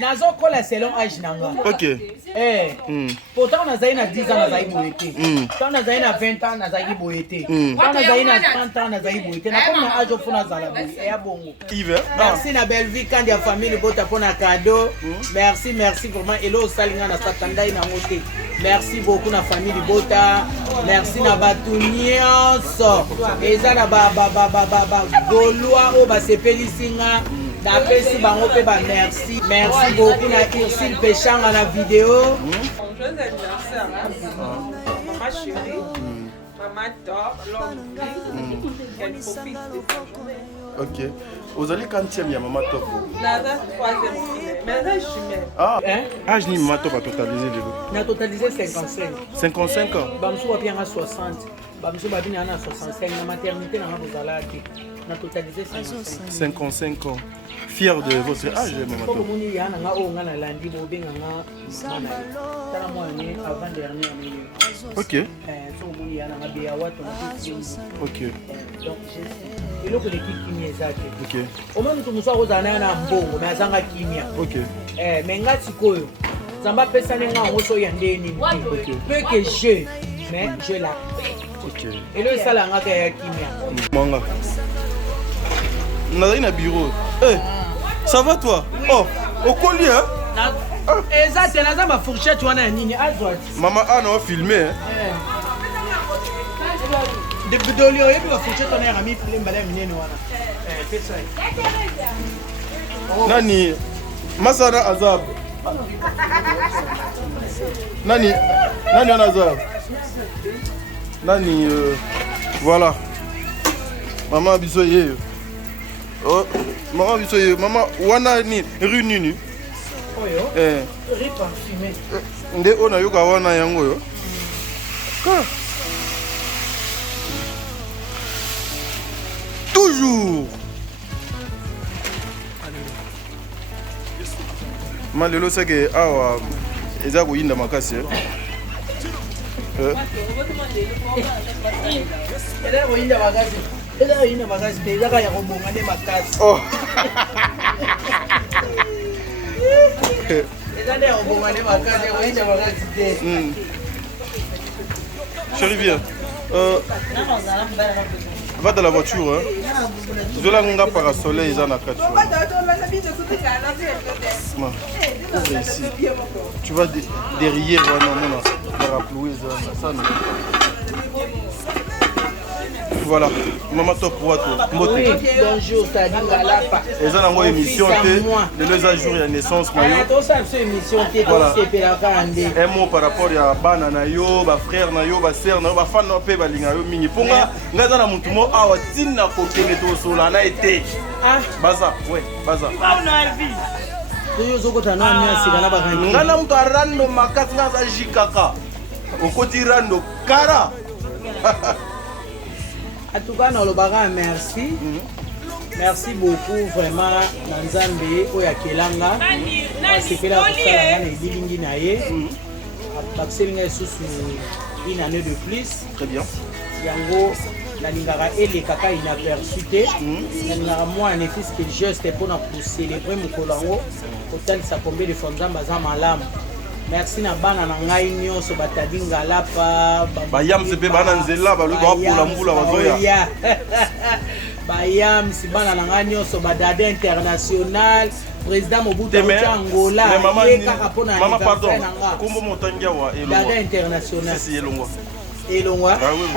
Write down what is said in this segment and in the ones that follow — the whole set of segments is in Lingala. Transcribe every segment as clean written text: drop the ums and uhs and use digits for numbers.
nazo kola selon âge nanga. OK. Pourtant nazali na 10 ans nazali boyete. Quand nazali na 20 ans nazali boyete. Quand nazali na 30 ans nazali boyete. Na comme na âge pour nazala boyete. Ya bongo. Merci na belle vie quand ya famille bota pona cadeau. Merci vraiment elo salinga na satandai na moté. Merci beaucoup na famille bota. Merci na batu nyonso. Eza na ba Gaulois o ba sepelisinga. Napesi bango pe ba merci beaucoup na Ursule Péchanga na vidéo. Joyeux anniversaire maman chérie, maman top, l'homme qu'elle profite de ta journée. OK. Vous allez quantième ya maman top? La 3e fille, mais là jumelle. Ah, âge ni maman top a totalisé le. Na totalisé 55. 55 ans. Bamsou wa bien à 60. Bamsou ba bien à 65 na maternité na bozalaki. Na totalisé 55. 55 ans. Fier de votre âge, maman top. Comme on y a nga o nga na landi bo benga nga mana. Tala moi ni avant dernière année. OK. So on y a nga be ya watu na. OK. Donc eloko de kimia ezaki. OK. Oma mutu musa kozana na mbongo mais azanga kimia. OK. Mais nga sikoyo Zamba pesa nenga ngoso ya ndeni. Peu que je mais je la paix. OK. Et le sala nga ka ya kimia. Manga. Nazali na bureau. Ça va toi? Oh, au collier hein? Exact, naza ma fourchette wana nini azwa. Maman Anna a filmé hein. De bidolio yebi ma fourchette wana ya mi film bala minene wana. Pesa. Nani Masana Azab. Nani on Azab. Nani voilà. Maman bisoye. Oh, maman bisoye, maman wana ni rue nini? Oyo. Riz parfumé. Nde ona yoka wana yango yo. Toujours. Malelo c'est que awa eza ko yinda makasi Ela ko yinda makasi. Ela yinda makasi te eza ya kobonga ne makasi. Oh. Eza ne kobonga ne makasi, ko yinda makasi te. Chérie viens. Va dans la voiture hein. Zola nga parasoleil eza na kati. Ici. Tu vas derrière on a parapluie ça. Voilà, maman top pour toi. Bonjour, Tadinga Lapa. Et ça dans émission de les jours de naissance mayo. Voilà. Un mot par rapport à bana na yo, ba frère na yo, ba sœur na yo, ba fan na pe ba linga yo mingi. Ponga ngaza na mutu mo awa tinna ko kele to sola na été. Baza, ouais, baza. Ngana mutu arando makasi ngaza jikaka. Okoti rando kara. En tout cas, nous le merci. Merci beaucoup vraiment Nanzambe oya kelanga. C'est que là pour faire la bilingi naie. Baxelinga susu une année de plus. Très bien. Yango na lingara ele kaka inaperçu te. Na moi un fils que juste pour célébrer mon kolango. Hôtel ça combien de fonds za malam. Merci na bana na ngai nyonso batadinga lapa bayam sepe bana nzela balu ba pola mbula bazoya bayam si bana na ngai nyonso badade international président Mobutu Angola maman pardon kombo motangia wa dade international si elongwa ah oui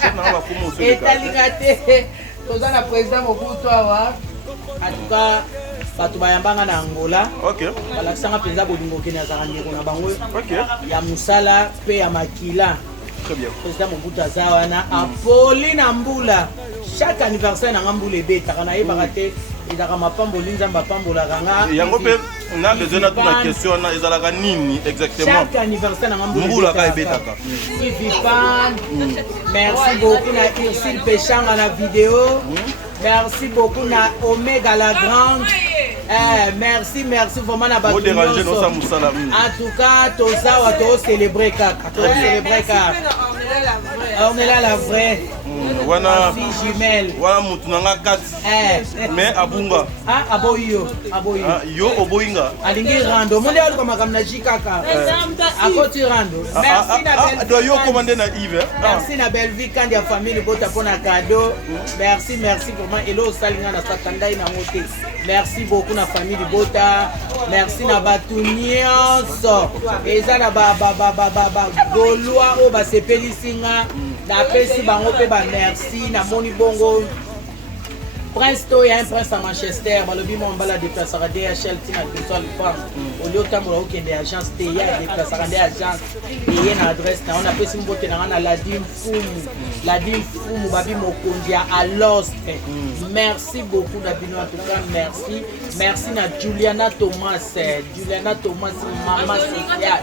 chef na ba komo so etalingate toza na président Mobutu awa en tout cas bato bayambanga na Angola. OK. Balakisanga penza bolingo kene azaka ndeko na bango. OK. Ya musala pe ya makila. Très bien. Président Mobutu azawana Apolline Mbula. Chaque anniversaire na Mbula ebetaka na yebaka te ezaka mapambo linzamba pambola kanga. Yango pe na besoin na tuna question na ezalaka nini exactement. Chaque anniversaire na Mbula ka ebetaka. Vivipan. Merci beaucoup na Ursule Péchanga na vidéo. Merci beaucoup na Omega la grande. Merci vraiment na bato. En tout cas, toza wa to célébrer kaka. To célébrer kaka. On est là la vraie. wana fille jumelle. Wana mutu nanga kati. Mais abunga. Ah, aboyo. Yo oboinga. Alingi rando. Monde aluka makamna jikaka. Akoti rando. Merci na belle. Do yo commandé na Yves. Merci na belle vie quand ya famille bota pona cadeau. Merci vraiment elo salinga na satandai na moté. Merci beaucoup na famille bota. Merci na batu nyonso. Eza na ba Gaulois o ba sepeli singa. Na pesi bango pe ba merci na moni bongo. Prince to ya un prince à Manchester, balobi mon bala déplacer à DHL tina de soit le France. Au lieu tamola au kende agence te ya déplacer à agence et une adresse na on appelle simbote na Ladim Fumu babi mokondia à Lost. Merci beaucoup d'abino en tout cas merci na Juliana Thomas maman Sophia.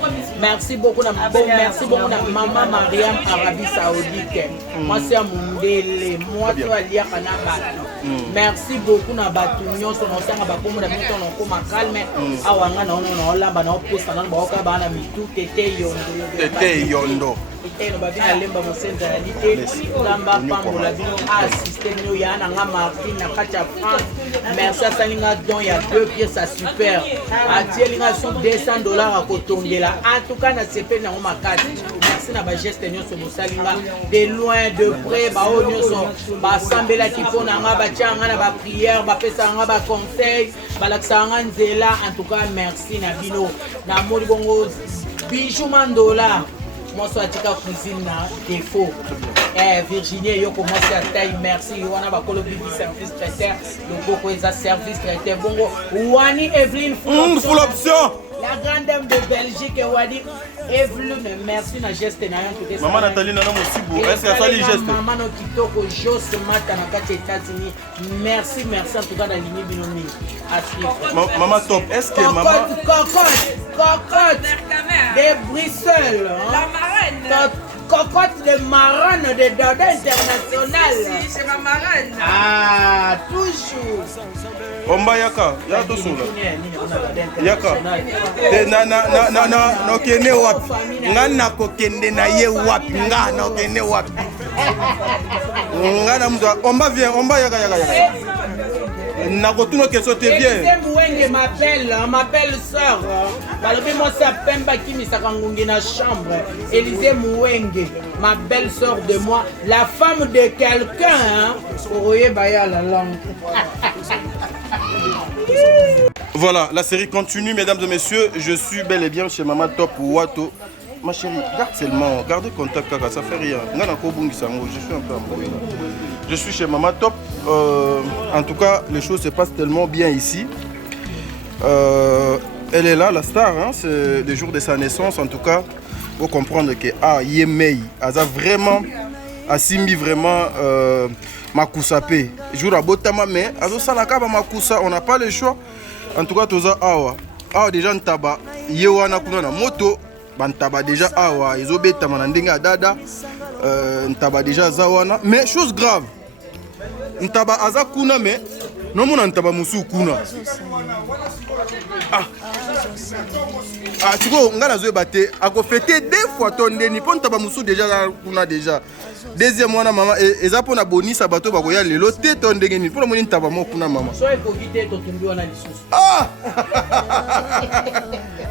Merci beaucoup na maman Mariam Arabie Saoudite. Moi c'est Mundele, moi tu alia kana ba. Merci beaucoup na batu nyonso na osanga bakomo na bino na koma calme awanga na ono na olamba na opesa na baoka bana mitu tete yondo eno babina lemba mosenza ya lite lamba pambola bino assisté bino ya na nga Martin na kati ya France. Merci asalinga don ya 2 pièces à super atielinga sous $200 à kotongela en tout cas na sepe na ngoma kati. Merci na ba geste nyonso mosalinga de loin de près ba o nyonso ba sambela kipo na nga ba tianga na ba prière ba pesa nga ba conseil ba laksa nga nzela. En tout cas merci na bino na modi bongo Bijou Mandola. Moi, je suis à cuisine défaut. Virginie, yo commence à taille. Merci. On a ba colobi service traiteur. Le beaucoup est service traiteur. Bongo. Wani Evelyne full option. La grande dame de Belgique, Wani Evelyne. Merci na geste na yon. Maman Nathalie nana mosibo. Est-ce que ça li geste? Maman no kitoko Jos Mata na kati États-Unis. Merci en tout cas na ligne binomi. Maman top. Est-ce que maman cocotte de Bruxelles. La marraine. Cocotte de marraine de Dada International. Si, c'est ma marraine. Ah, toujours. Omba yaka, ya to sula. Yaka. Na kene wapi? Ngana ko kende na ye wapi? Ngana kende wapi? Ngana mzo omba vient, omba yaka. Nakotuno question te bien. Élisée Mouenge m'appelle sœur. Balobi moi ça pemba qui mi sakangungi na chambre. Élisée Mouenge, ma belle sœur de moi, la femme de quelqu'un. Oye baya la langue. Voilà, la série continue, mesdames et messieurs. Je suis bel et bien chez Maman Top Wato. Ma chérie, garde seulement, gardez contact, kaka, ça fait rien. Je suis un peu embrouillé. Je suis chez Maman Top. En tout cas, les choses se passent tellement bien ici. Elle est là, la star, hein, c'est le jour de sa naissance. En tout cas, il faut comprendre que Yemei, elle a vraiment, Asimi vraiment Makusape. Jour à Botama, mais Azo Salakaba Makusa, on n'a pas le choix. En tout cas, Toza Awa. Awa déjà Ntaba, Yewana Kuna moto. Bantaba déjà awa izobeta manandinga dada ntaba déjà zawana mais chose grave ntaba aza kuna mais non mon ntaba musu kuna tu vois ngana zo baté ako fêter 2 fois ton deni pon ntaba musu déjà kuna déjà deuxième mois na maman eza pona bonisa bato bakoya lelo te ton ndengeni pona moni ntaba mo kuna maman so ekokite to tumbi wana lisusu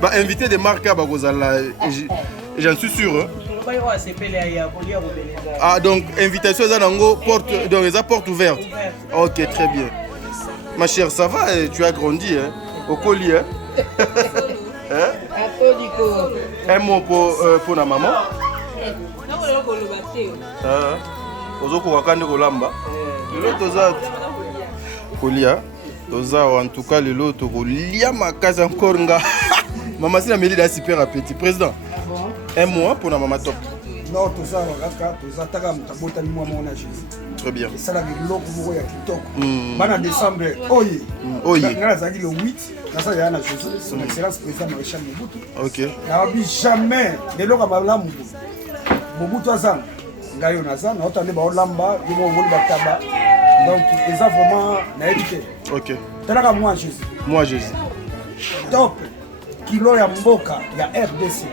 bah invité de marque à Bagozala, j'en suis sûr. Ah donc invitation porte donc les porte ouverte. Ok très bien. Ma chère ça va tu as grandi hein au collier hein? Un mot pour la maman. En tout cas le lot lia ma case encore nga. Maman c'est la mêlée d'un super appétit. Président, un mois pour la maman top. Non, tout ça, très bien. Ça, la vidéo, ya TikTok. Bana décembre, oye. Oye. Nga zaki le 8, na ça ya na Jésus, son excellence président Maréchal Mobutu. OK. Na bi jamais de loka babla Mobutu. Mobutu azam. Ngayo naza, na otande ba olamba, yebo woli bataba. Donc, ils ont vraiment naïveté. OK. Talaka moi Jésus. Moi Jésus. Top. Kilo ya mboka ya RDC.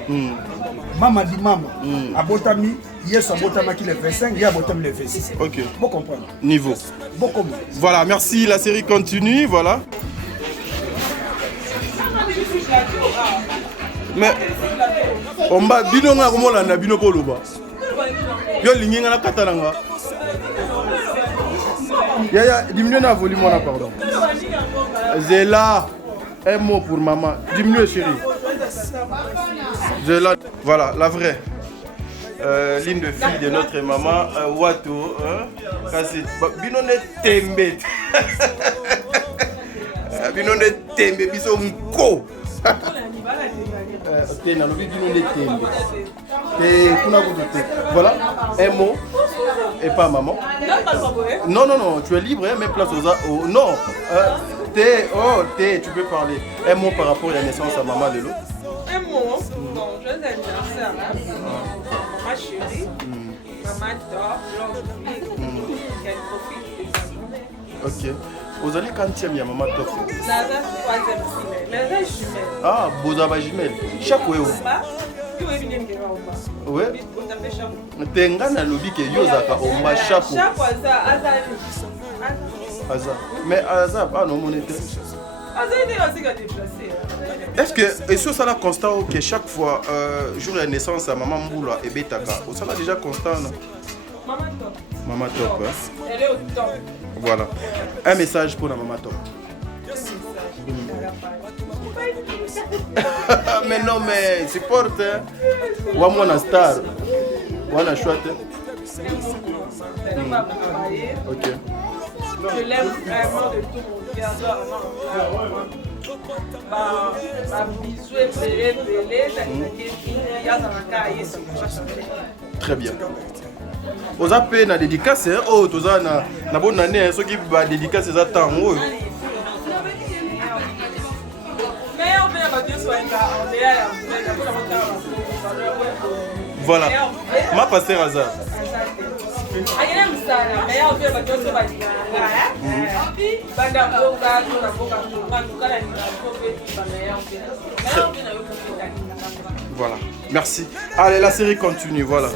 Mama di mama. Abotami Yes, abotamaki le 25, il y a abotam le 26. Ok. Bon comprendre. Niveau. Bon comprendre. Voilà, merci. La série continue. Voilà. Mais on va bino nga komola na bino poloba. Yo lingi nga na katalanga. Ya diminue na volume on a pardon. Zéla, un mot pour maman. Diminue chérie. Zéla, voilà la vraie. Ligne de fille de notre maman Wato, kasi bino ne tembe. Bino ne tembe biso mko. Voilà, un mot et pas maman. Non, non, non, tu es libre, hein, mets place aux... non, tu peux parler. Un mot par rapport à la naissance à maman de l'eau. Un mot, bon, joyeux anniversaire, maman chérie, maman dort, qu'elle profite de sa journée. Ok. Vous allez quand il y a maman top. Naza, troisième jumelle. Naza jumelle. Ah, Bozaba jumelle. Chaque fois. Oui. Tenga na lobi ke yozaka omba chaque fois. Chaque fois ça, azali. Aza. Mais Aza pas non monétaire. Azali est aussi déplacé. Est-ce que est-ce que ça la constant que chaque fois jour de naissance à maman Mboula et Betaka, ça là déjà constant non? Maman top. Maman top. Hein? Elle est au top. Voilà. Un message pour la maman top. Mais non, mais c'est porte. Hein? Ou à mon star. Ou à chouette. Ok. Je l'aime vraiment de tout mon cœur. Très bien. Aux appels na dédicace oh toza na bonne année ceux qui va dédicace ça temps oh. Voilà. Ma pasteur Azar. Voilà. Merci. Allez, la série continue, voilà.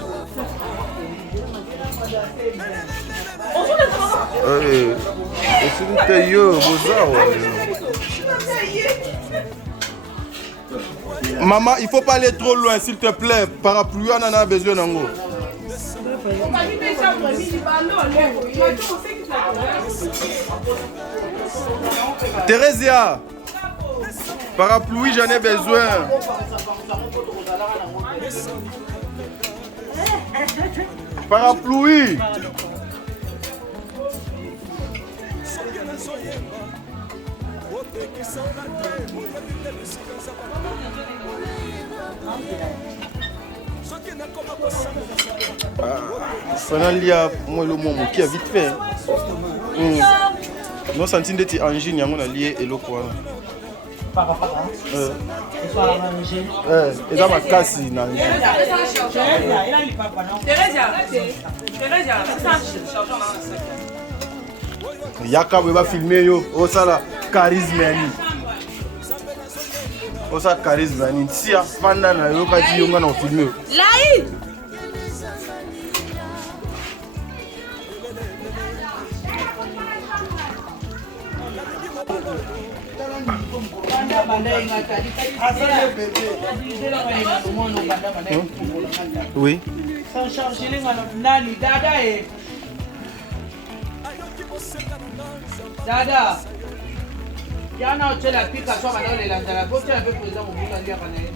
Maman, il faut pas aller trop loin, s'il te plaît. Parapluie, on en a besoin d'un mot. Thérésia, parapluie, j'en ai besoin. Parapluie. Fanalia, moi le moment qui a vite fait. Nous sentons d'être en Chine, on a lié et le quoi. Et dans ma casse, il n'a rien. Yaka va filmer yo, oh ça là, charisme ani. Oh ça charisme ani. Si a fanda na yo ka di yo ngana filmer. Lai. Oui. Dada. Yana ochela pika so kana le landala bote abe kuza mubuka ndia kana yeye.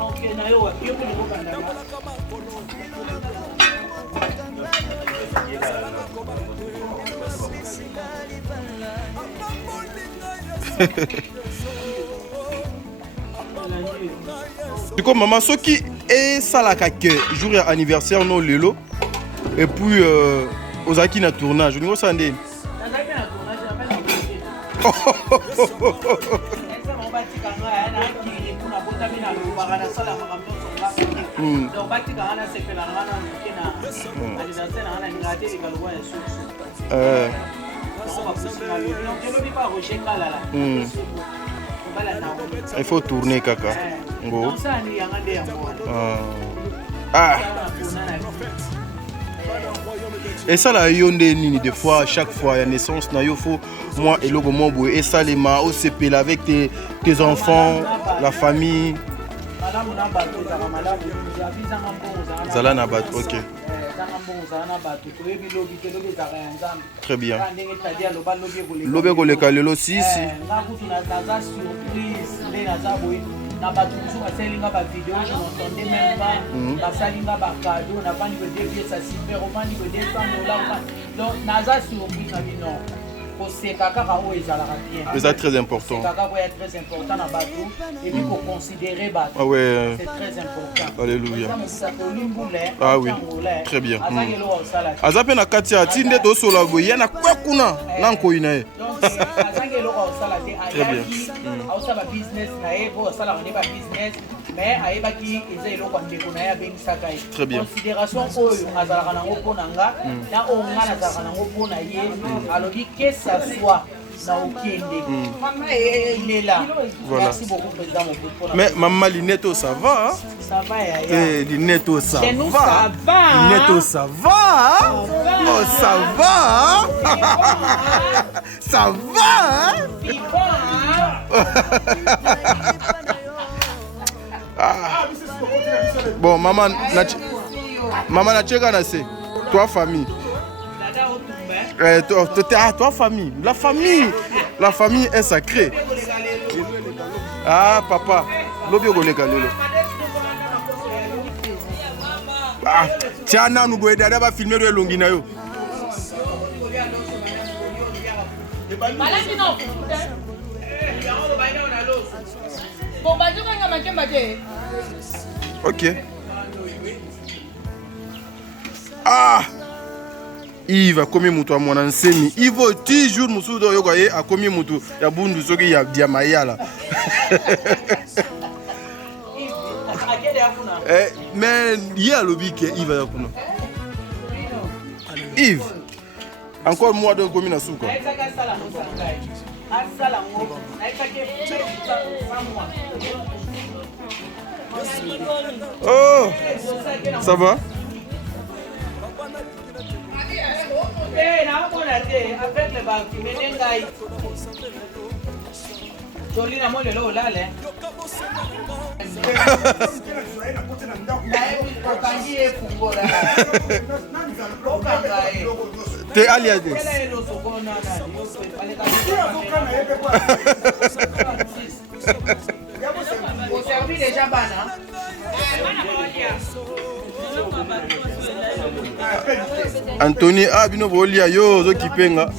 Okay na yo kuli kokanda. Du coup maman soki et salaka que jour anniversaire no lelo et puis aux acquis na tournage niveau sandé. Il faut tourner kaka. Ngo. Et ça là yonde nini des fois chaque fois la naissance na yo faut moi et logo mon et ça les ma OCP là avec tes enfants, la famille. Zala na bat, OK. Très bien. Lobe koleka lelo si. Na bato mosusu basalinga bavideo je n'entendais même pas basalinga bacado navandi kodevie sa super ovandi ko $200 donc naza surprise na bino koseka kaka oyo ezalaka bien. C'est très important. Kaka oyo très important na bato et puis pour considérer bato. Ah ouais. C'est très important. Alléluia. Ah oui. Très bien. Azape na katia tinde to sola boye na kwa kuna na nkoyi na ye. Donc azangelo ko sala te ayaki ausaba business na ebo sala on ba business mais ayebaki eza eloko ndeko na ye abengisaka ye. Très bien. Considération oyo azalaka nango mpo na nga na oyo nga nazalaka nango mpo na ye alobi que ça soit na okende. Il est là. Voilà. Merci beaucoup président mon pour mais maman Lineto ça va hein? Ça va ya. Eh Lineto ça va. Nous ça va. Lineto ça va. Oh ça va. Ça va. Ah. Bon maman na cheka na se toi famille. Toi famille. La famille est sacrée. Ah papa, lobi okoleka lelo. Ah, tiana nous goyeda da ba filmer le longi na yo. OK. Ah Yves a commis mutu a mwana nsemi. Yves toujours musu do yoka ye a commis mutu ya bundu soki ya diamaya là. Mais il y a le bique Yves ya kuna. Yves. Encore moi de commis na suka. Oh. Ça va? Avec le bâti, mais n'engaï. Joli na mole lo lale. T'es aliadé. Au service déjà bana. Anthony abino bolia yo zo kipenga.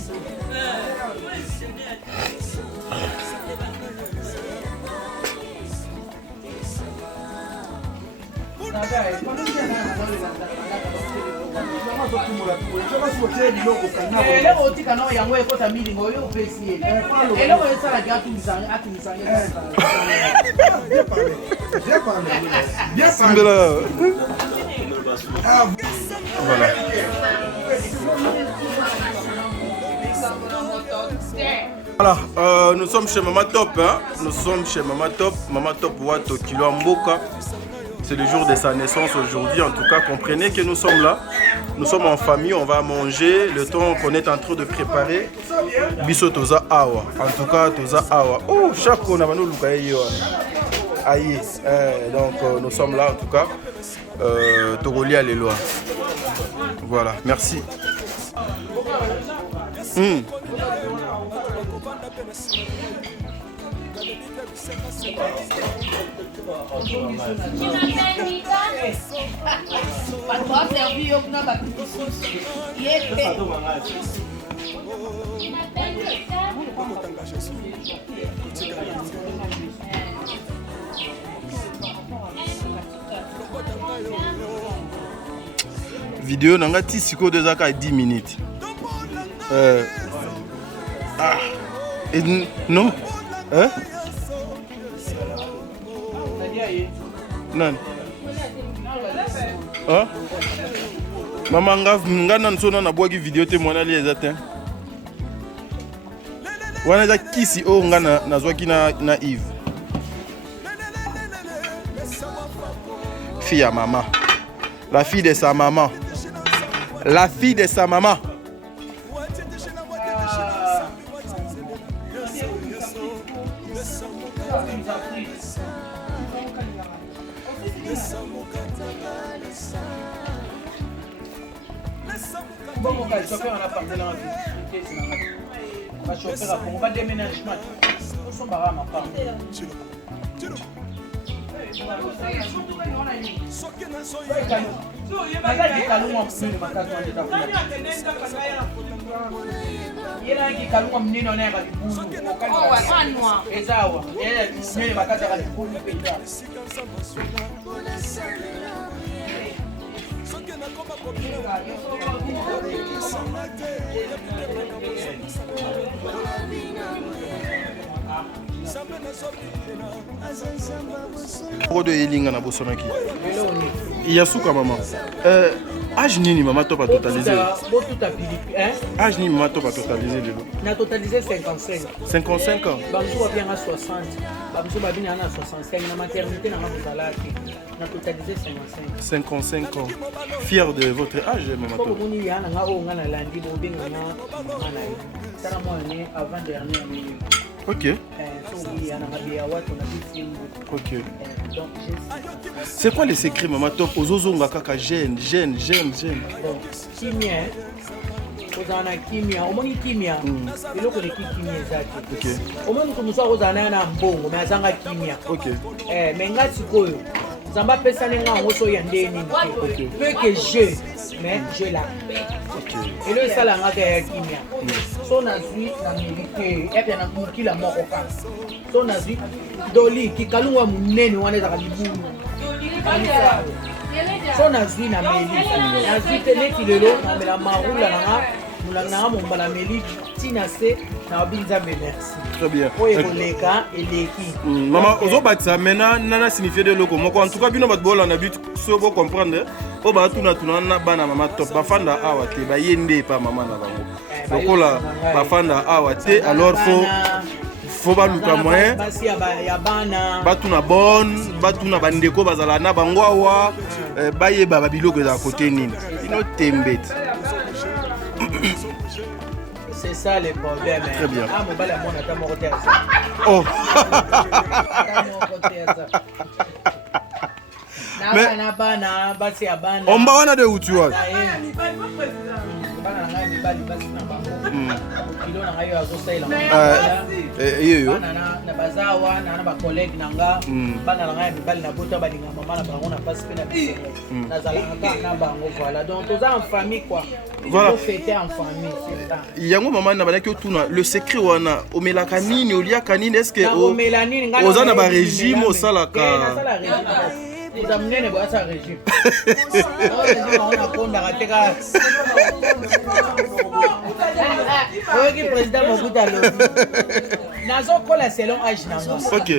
Voilà. Voilà, nous sommes chez Mama Top, hein? Nous sommes chez Mama Top, Mama Top Wato Kilo Mboka. C'est le jour de sa naissance aujourd'hui, en tout cas, comprenez que nous sommes là. Nous sommes en famille, on va manger le temps qu'on est en train de préparer. Biso toza awa, en tout cas toza awa. Oh, chaque on a nous lukaye yo. Aïe, donc nous sommes là en tout cas. Togolia les lois. Voilà, merci. Vidéo nanga ti siko de zaka 10 minutes. Et non. Hein? Non. Hein? Maman nga nan sona na boagi vidéo te mona li ezate. wana eza kisi oyo nga nazwaki na Yves. Fille à maman. La fille de sa maman. La fille de sa maman. Bon, mon gars, le chauffeur en a parlé dans la vie. Le chauffeur a fait un déménagement. Nous sommes barrés à ma part. de Elinga na bosonaki. Yasuka maman. Âge nini maman top à totaliser? Âge nini maman top à totaliser lelo? Na totalisé 55. 55 ans. Bamso va bien à 60. Bamso va bien à 65. Na maternité na mabutalaki. Na totalisé 55. 55 ans. Fier de votre âge maman top. Comme on y a na o ngana landi bo benga na ngana. Tara mo ni avant dernière année. Ok. Ok. C'est quoi les secrets, maman top? Ozozonga kaka jeune. Bon, kimia. Ozana kimia. Omoni kimia. Eloko de kimia ezaki. Ok. Omoni kumusa ozana na mbongo, mais azanga kimia. Ok. Mais ngati koyo. Zamba pesa nenga ngoso ya ndeni. Ok. Peu que je, mais je la paie. Ok. Et le salanga ya kimia. So nazwi na milité et bien na mukila moko ka. So nazwi doli kikalungwa munene wana za libulu. So nazwi na meli. Nazwi tene kilelo na mela marula na mulanga mo mbala meli tina se na binza merci. Très bien. Oye boleka eleki. Maman ozo batisa mena nana signifie de loko moko en tout cas bino bat bola na but so bo comprendre. O ba tuna na bana maman top bafanda awa te ba yende pa maman na bango. Lokola bafanda awa te alors faut baluka moyen batuna bonne batuna bandeko bazala na bango awa bayeba babiloko za côté nini ino tembete. C'est ça le problème. Très bien. Ah mon bal à mon attends mon côté. Oh. Mais na basi abana. Omba wana de utuwa. Kilo na ngayo azosela. Yo. Na bazawa na ba collègue nanga bana na ngayo mibali na bota balinga mama na bango na passe na biso. Na zalanga na bango voilà. Donc tous en famille quoi. Voilà. Il faut fêter en famille, c'est ça. Yango maman na balaki otuna le secret wana omelaka nini oliaka nini est-ce que omelanini ngana oza na ba régime osalaka na sala régime. Vous amenez boire ça régime. On a konda kateka. Oyoki président Mobutu alobi. Nazo kola selon âge nango. OK.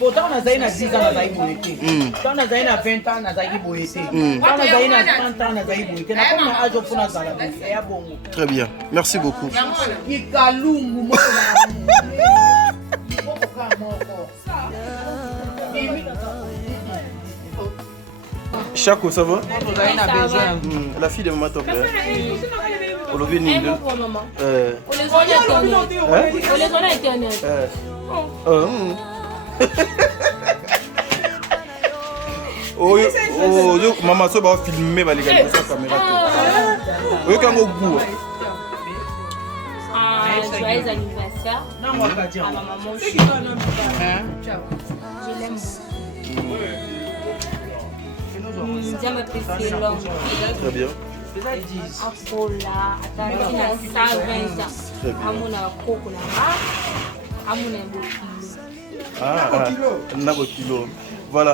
Pourtant on a zaina 10 ans na zaï boyete. Quand on a zaina 20 ans na zaï boyete. Quand on a zaina 30 ans na zaï boyete. Na comme na âge opuna zala ya bongo. Très bien. Merci beaucoup. Kikalungu mo na. Chaco, ça va? Besoin. La fille de maman top. On le vient de maman. On les a internet. Oh, maman, ça va filmer les gars sur la caméra. Oui, quand on goûte. Joyeux anniversaire. Non, moi pas dire. Maman, je l'aime. Très bien. Akola, ataki na 120 ans. Amona koko na amona bo kilo. Voilà.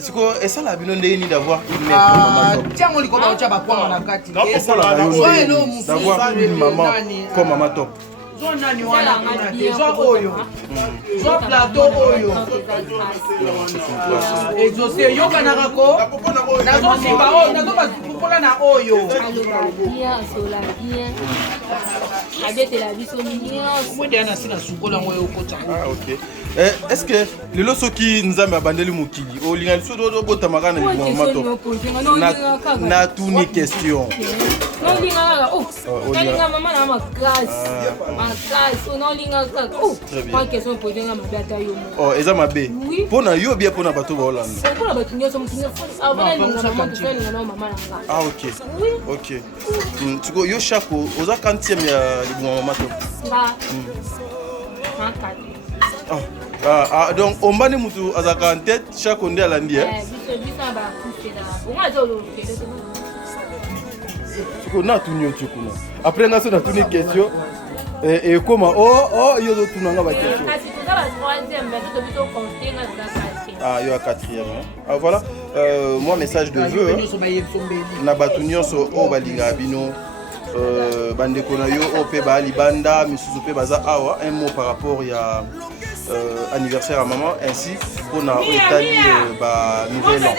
C'est quoi et ça la bino ndeni d'avoir une mère comme maman. Tiens, on lui commence à bakwanga na kati. Et ça la d'avoir une maman comme maman top. Nani wana kuna déjà oyo. Zo plateau oyo. Exaucé yo kanaka ko. Nazo sipa o, nazo ba lokola na oyo aloba bien asola bien abetela biso nyonso mwende ya nasi na sukola ngo okota ok est-ce que lelo soki nzambe abandeli mokili olinga liso obotamaka na liboma to na tuni question nolinga kaka nalinga mama na makasi nolinga kaka ma question posenga mabe ata yo mo eza mabe mpona yo bia mpona bato baolanda mpona bato nyonso mokili avanalinga mama tosalinga na mama na nga ok ok tiko yo shako oza 40e ya liboma mama to donc ombani mutu azaka en tête chaque onde alandi na tuni tu kuna après nga so na tuni question et comment yo zo tunanga ba question yo a 4e voilà moi message de vœu na batu nyonso o balinga bino bandeko na yo o pe ba libanda misusu pe baza awa un mot par rapport ya anniversaire à maman ainsi pour na etali ba nouvel an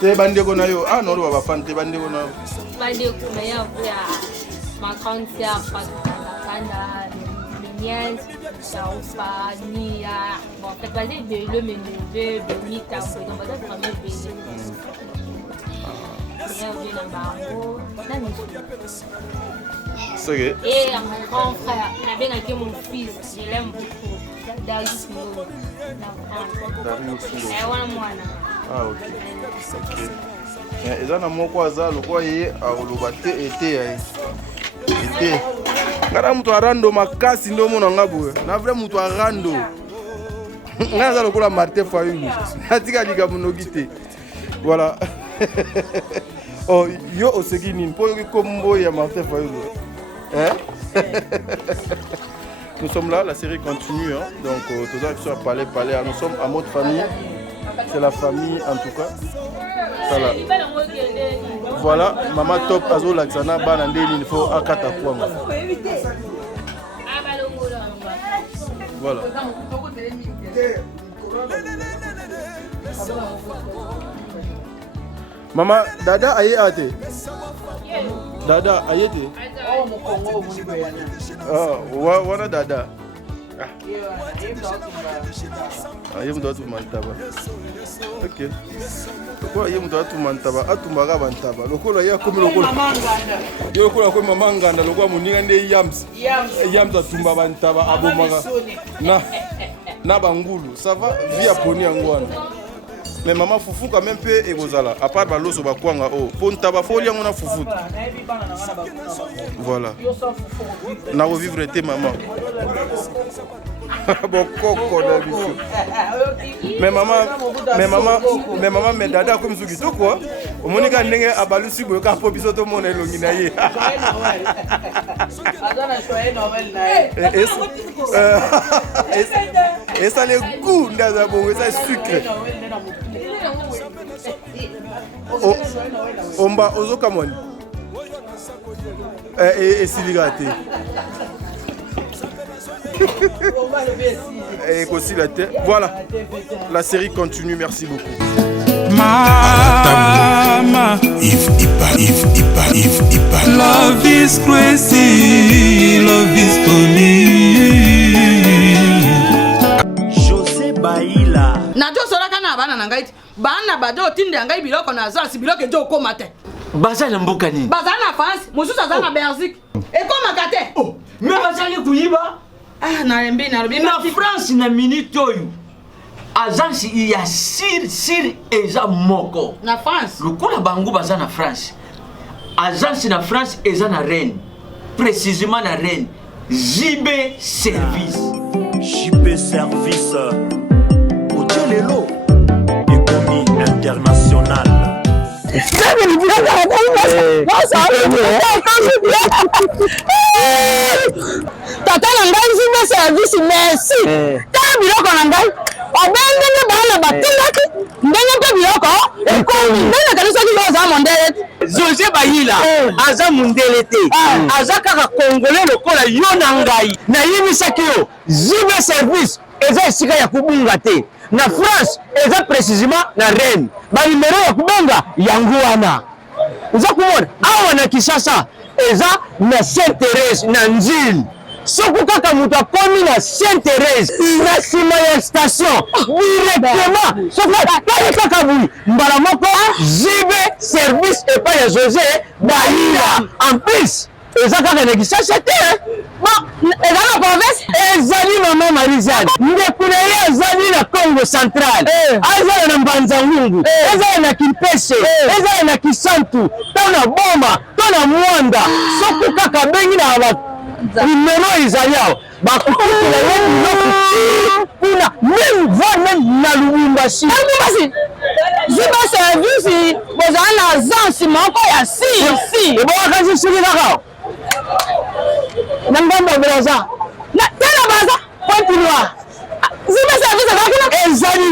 te bandeko na yo non ba fan te bandeko na bandeko na yo ya ma concert kanda miens saufa nia bon peut pas dire de le meneu de mita donc ça vraiment bien et mon grand frère, mon fils, je l'aime beaucoup. Darius Molo. Ok. Et ça, moko aza lokwa ye aloba te ete ete. Ngara mutu arando makasi ndo mona ngabu. Na vrai mutu arando. Ngara lokola Martin Fayulu. Atika liga munogi te. Voilà. Oh, yo oseki nini po yo kombo ya Martin Fayulu. Nous sommes là, la série continue, hein? Donc tous les gens parler, nous sommes en mode famille, c'est la famille en tout cas. Voilà, maman top azo laksana banande il faut akata kwanga. Voilà. Maman, dada aye ate. Dada ayete. Oh mokongo mulibe yana. Wana dada. Ayem do atu mantaba. OK. Ko ayem do atu mantaba, atumbaga bantaba. Lokolo ya komi lokolo. Yo lokolo ko mama nganda lokwa muninga nde yams. Yams atumba bantaba abomaga. Na bangulu, ça va via poni angwana. Mais maman foufou quand même peu egozala à part baloso bakwanga ponta ba folia ngona foufou voilà na revivre été maman bon coco na biso mais maman mais dada comme zuki to quoi omonika ndenge abalusi boyo ka po biso to mona elongi na ye azana choye novel na et ça le goût ndaza bongo ça sucre omba ozoka moni et siligate et aussi la tête. Voilà, la série continue, merci beaucoup. Mama, if love is crazy, love is funny. José Baïla. Nato solaka na bana na ngai bana bado tinde ngai biloko na zasi biloko ejo koma te bazana mboka nini bazana France mususu azana Belgique ekoma kate oh mais bazali kuyiba na rembi na France na minute oyo agence ya sir eza moko na France lokola bango bazana France agence na France eza na Rennes précisément na Rennes JB Service Lelo économie internationale. Tata nangai jibe service merci. Ta biloko nangai. Obengene bana batindaki. Ndenge pe biloko ekomi. Ndenge kanisa ki za mondele. José Baïla aza mondele te. Aza kaka congolais lokola yo nangai. Na yimisaki yo. Jibe service eza esika ya kubunga te. na France eza précisément na Rennes ba numéro ya kubenga yango wana uza kumona awa na Kinshasa eza na Sainte-Thérèse na Nzili soko kaka mutu akomi na Sainte-Thérèse na sima ya station directement soko kaka bui mbala moko jibe service epai ya José Baïla en plus eza kaka na Kinshasa te eza na province ezali mama Marizane ndekuna ye ezali na Congo central ezali na Mbanza-Ngungu ezali na Kimpese ezali na Kisantu to na Boma to na Mwanda soko kaka bengi na numéro ezali awa bakokutela ye biloko kuna même voire même na Lubumbashi ziba service bozala na agence moko ya si ebokakasi soki kaka na ngambo ya braza tala baza continua ziba service akakuna ezali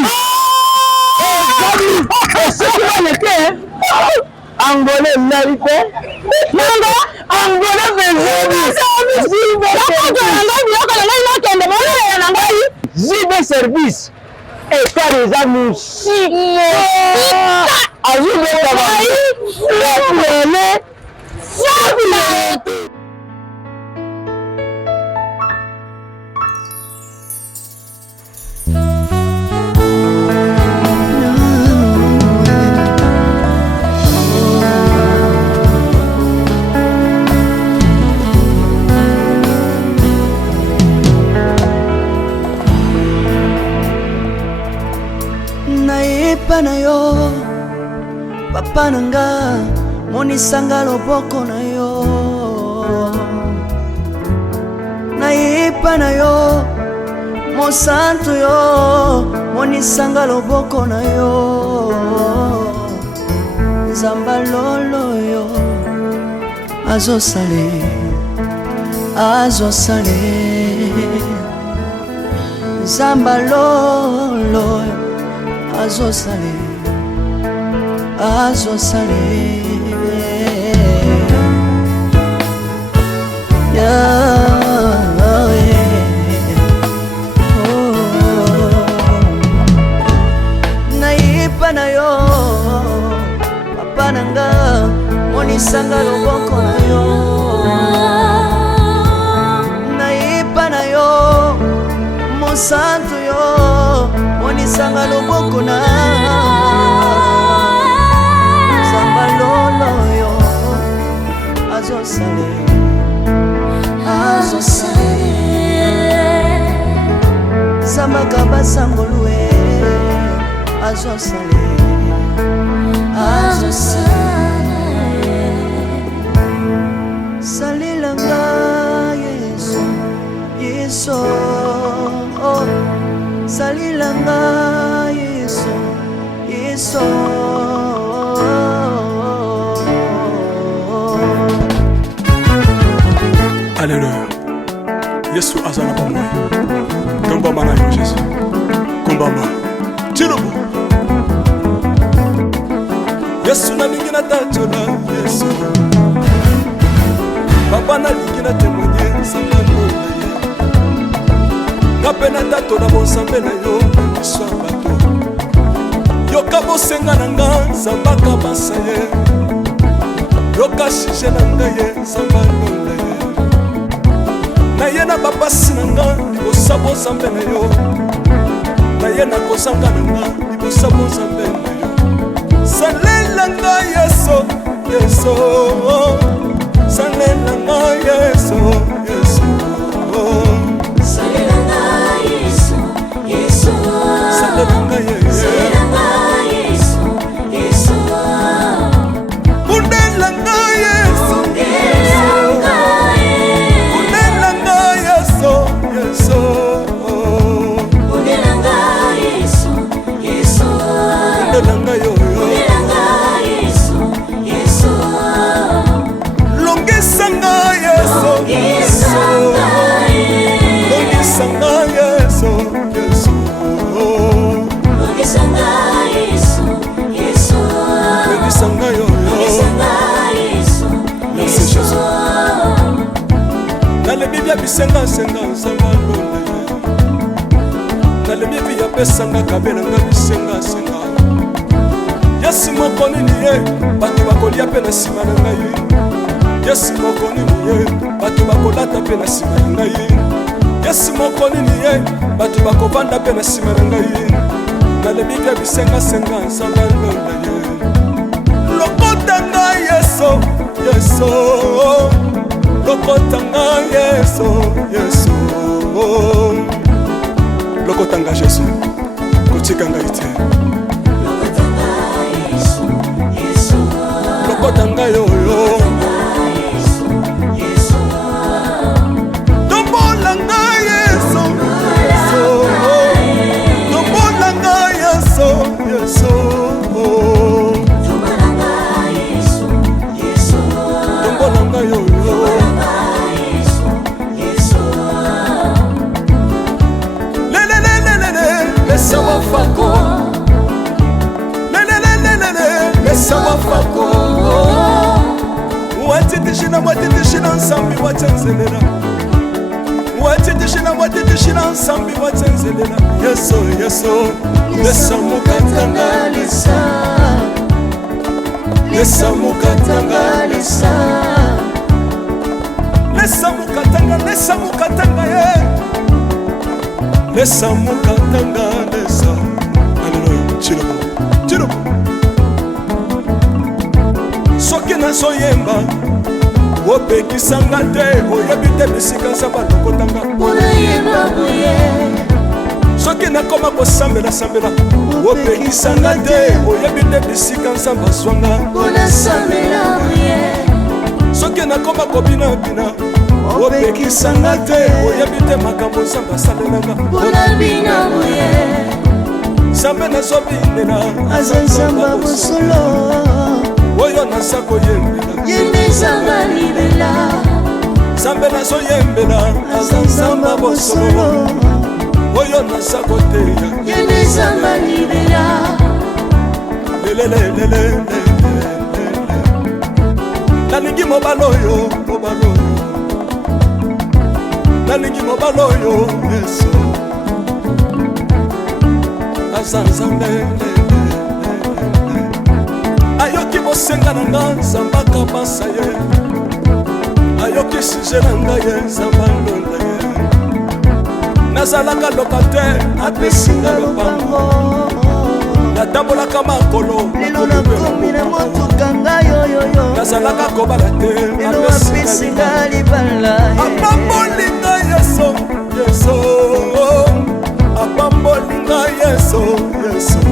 soki baneke angolais nali te nanga angolais vezeli zibe service ekare eza musimo azubekabaalele na yo papa nanga monisanga loboko na yo nayepa na yo mosantu yo monisanga loboko na yo nzamba lolo yo azosale nzamba lolo azosale nayipa na yo papa nanga monisanga loboko na yo nayipa na yo mosantu yo monisanga loboko na nzamba lolo yo azosale zambaka basangolue azosale salilanga yeso salilanga yeso Alléluia. Yesu azana pamoja. Kombamba na yo Yesu. Kombamba. Tirobo. Yesu na lingina tatola Yesu. Papa na lingina témoigner sangano na ye. Ngapena tatola bonsambe na yo so bato. Yoka bosenga nanga zambaka basaye. Yoka shije nanga ye sangano na ye. Na ye na bapasi nanga bosabo zambe na yo. Na ye na kosanga nanga bosabo zambe na yo. Salela nga yeso yeso. Salela nga yeso yeso. Salela nga yeso yeso. Salela nga yeso. Salela nga yeso yeso. Undela nga yeso yeso. Undela nga yeso yeso. Undela nga yeso yeso. Undela nga yo. Bisenga senga sanga lona nalemivi yapesanga kabelanga bisengasenga yesi moko nini ye bato bakolia mpe na nsima na ngai yesi moko nini ye bato bakolata mpe na nsima na ngai yesi moko nini ye bato bakovanda mpe na nsima na ngai nalemivi ya bisengasenga nzambe alonda ye lokota ngai yeso yeso lokota ngai yeso yeso lokota ngai jesu kotika ngai te lokota ngai oyo tombola ngai yeso tombola ngai yeso yeso tombola ngai oyo Mesa wafako Mesa wafako Watitishina nsambi watenzelela Watitishina nsambi watenzelela Yeso yeso Mesa mukatanga lisa Mesa mukatanga lisa Mesa mukatanga ye Lesa mukatanga lesa Hallelujah Chilobo Chilobo Soki nazoyemba Opekisanga te Oyebi te bisika nzamba lokotanga Unayemba buye Soki nakoma kosambela sambela Opekisanga te Oyebi te bisika nzamba zwanga Unasambela buye Soki nakoma kobina bina opekisanga te oyebi te makambo nzambe asalelaka mpona bina moye nzambe nazobinela aza nzamba bosolo oyo naza koyembela yende nzamba libela nzambe nazoyembela aza nzamba bosolo oyo naza koteya yende nzamba libela lelelelelele nalingi mobala oyo nalingi mobala oyo yesu aza nzambe ayoki bosenga na nga nzambe akabasa ye ayoki suje na ngai ye nzambe alonda ye nazalaka lokater apesinga lopango natambolaka makolo lelo nakomi na motuka ngai oyoyo nazalaka kobala te apesinga libala apambolinga yeso yeso apambolinga yeso yeso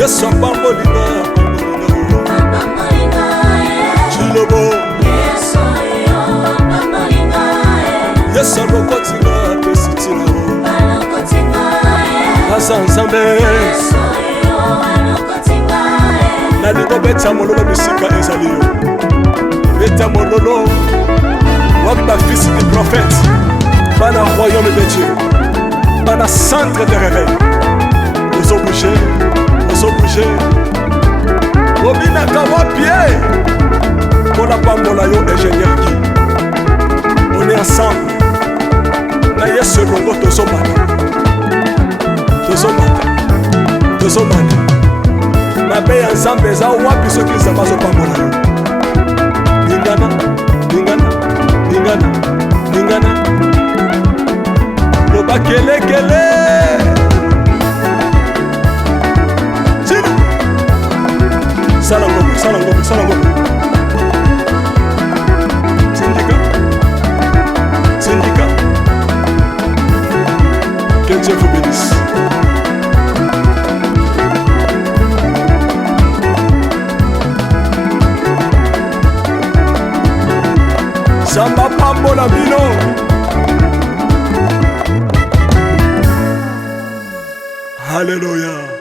yesu apambolinga chilobo yesu alokotinga pesitino aza nzambe nalingo beta mololo bisika ezali yo beta mololo wapi bafisi de prophète bana royaume de dieu bana centre de réveil ozobouge obinaka wapie mpona pambola yo ingénieur ki on est ensemble na yesu elongo tozomana mabe ya nzambe eza wapi soki nzambe azopambola yo lingana loba kelekele sala ngombe syndicat que Dieu vous bénisse. Samba pambola bino. Alléluia.